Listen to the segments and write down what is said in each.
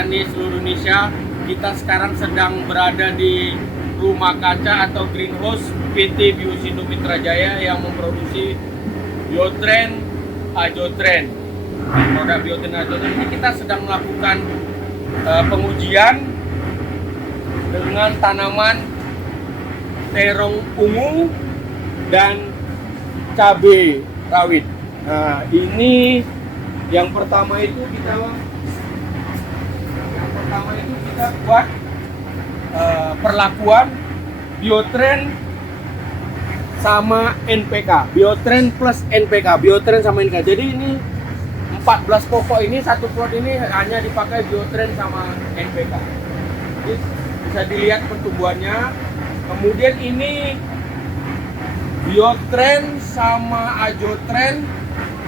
petani seluruh Indonesia. Kita sekarang sedang berada di rumah kaca atau greenhouse PT Biosindo Mitra Jaya yang memproduksi Biotren, Ajotren. Produk Biotren Ajotren ini kita sedang melakukan pengujian dengan tanaman terong ungu dan cabai rawit. Nah, ini yang pertama itu kita buat perlakuan Biotren sama NPK, Biotren plus NPK, Biotren sama NPK. Jadi ini 14 pokok ini, satu plot ini hanya dipakai Biotren sama NPK. Jadi bisa dilihat pertumbuhannya. Kemudian ini Biotren sama Ajotren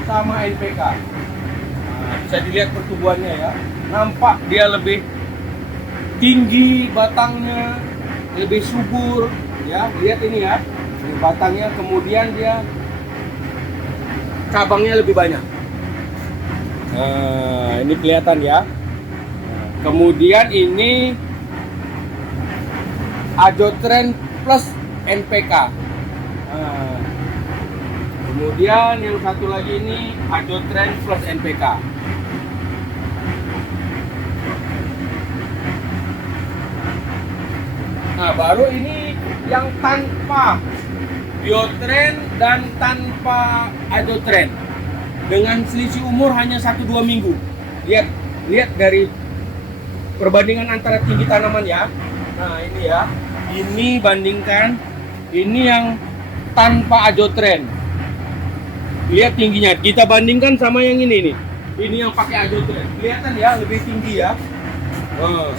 sama NPK. Nah, bisa dilihat pertumbuhannya ya. Nampak dia lebih tinggi batangnya, lebih subur ya. Lihat ini ya. Ini batangnya, kemudian dia cabangnya lebih banyak. Nah, ini kelihatan ya. Kemudian ini Ajotren plus NPK. Nah, kemudian yang satu lagi ini Ajotren plus NPK. Nah, baru ini yang tanpa Biotren dan tanpa Ajotren dengan selisih umur hanya 1-2 minggu. Lihat dari perbandingan antara tinggi tanaman ya. Nah, ini ya. Ini bandingkan ini yang tanpa Ajotren. Lihat tingginya. Kita bandingkan sama yang ini nih. Ini yang pakai Ajotren. Kelihatan ya, lebih tinggi ya.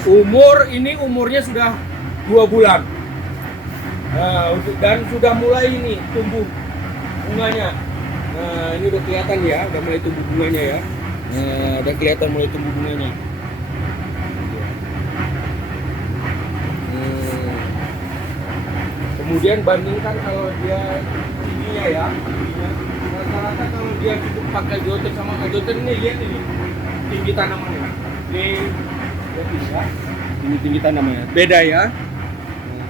Umurnya sudah 2 bulan. Nah, dan sudah mulai ini tumbuh bunganya. Nah, ini udah kelihatan ya, udah mulai tumbuh bunganya ya. Nah, udah kelihatan mulai tumbuh bunganya. Kemudian bandingkan kalau dia tingginya ya. Rata-rata kalau dia cukup pakai Biotren sama Ajotren ini, lihat ini tinggi tanamannya. Ini lihat ini ya. Ini tinggi tanamannya. Beda ya.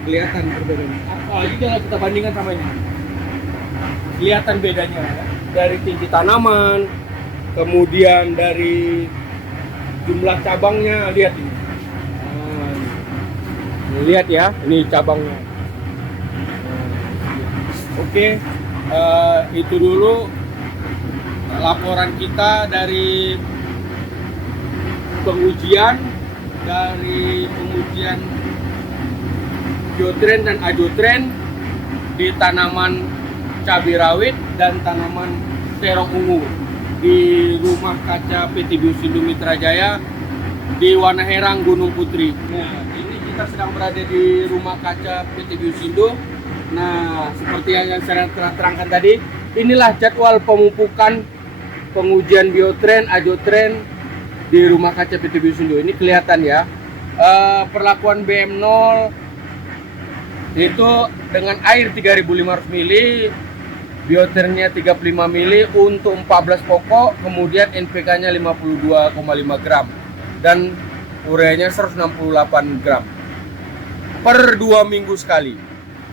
Kelihatan perbedaannya. Apalagi kalau kita bandingkan sama ini, kelihatan bedanya ya. Dari tinggi tanaman, kemudian dari jumlah cabangnya, lihat ini. Lihat ya, ini cabangnya. Oke, itu dulu laporan kita dari pengujian Biotren dan Ajotren di tanaman cabai rawit dan tanaman terong ungu di rumah kaca PT Biosindo Mitra Jaya di Wanaherang, Gunung Putri. Nah, ini kita sedang berada di rumah kaca PT Biosindo. Nah, seperti yang saya telah terangkan tadi, inilah jadwal pemupukan pengujian Biotren, Ajotren di rumah kaca PT Biosindo. Ini kelihatan ya. Perlakuan BM0 itu dengan air 3.500 ml, Biotrennya 35 ml untuk 14 pokok, kemudian NPK-nya 52,5 gram dan ureanya 168 gram per 2 minggu sekali.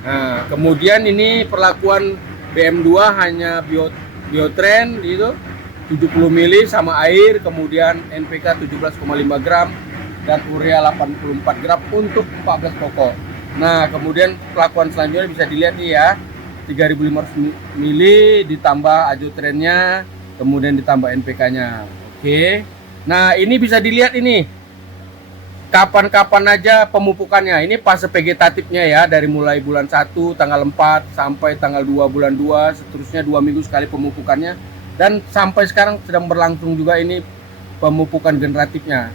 Nah, kemudian ini perlakuan BM2 hanya Biotren itu 70 ml sama air, kemudian NPK 17,5 gram dan urea 84 gram untuk 14 pokok. Nah, kemudian perlakuan selanjutnya bisa dilihat nih ya, 3.500 ml ditambah Ajotrennya, kemudian ditambah NPK-nya. Oke. Nah, ini bisa dilihat ini kapan-kapan aja pemupukannya. Ini fase vegetatifnya ya, dari mulai bulan 1 tanggal 4 sampai tanggal 2 bulan 2, seterusnya 2 minggu sekali pemupukannya. Dan sampai sekarang sedang berlangsung juga ini pemupukan generatifnya.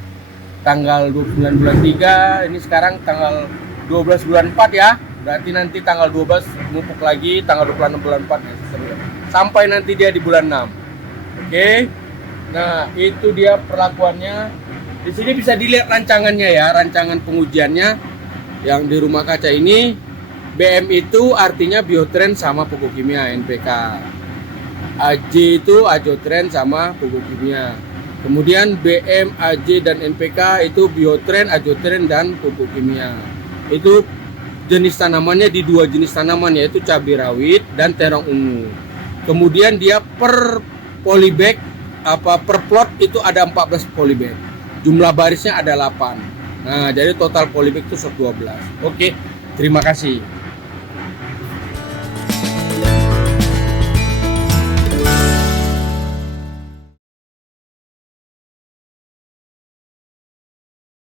Tanggal 29 bulan 3, ini sekarang tanggal 12 bulan 4 ya. Berarti nanti tanggal 12 mupuk lagi, tanggal 26 bulan 4 ya, sampai nanti dia di bulan 6. Oke. Nah, itu dia perlakuannya. Di sini bisa dilihat rancangannya ya, rancangan pengujiannya yang di rumah kaca ini. BM itu artinya Biotren sama pupuk kimia NPK. AJ itu Ajotren sama pupuk kimia. Kemudian BM, AJ, dan NPK itu biotren, azotren, dan pupuk kimia. Itu jenis tanamannya di 2 jenis tanaman, yaitu cabai rawit dan terong ungu. Kemudian dia per polybag per plot itu ada 14 polybag. Jumlah barisnya ada 8. Nah, jadi total polybag itu 12. Oke, terima kasih.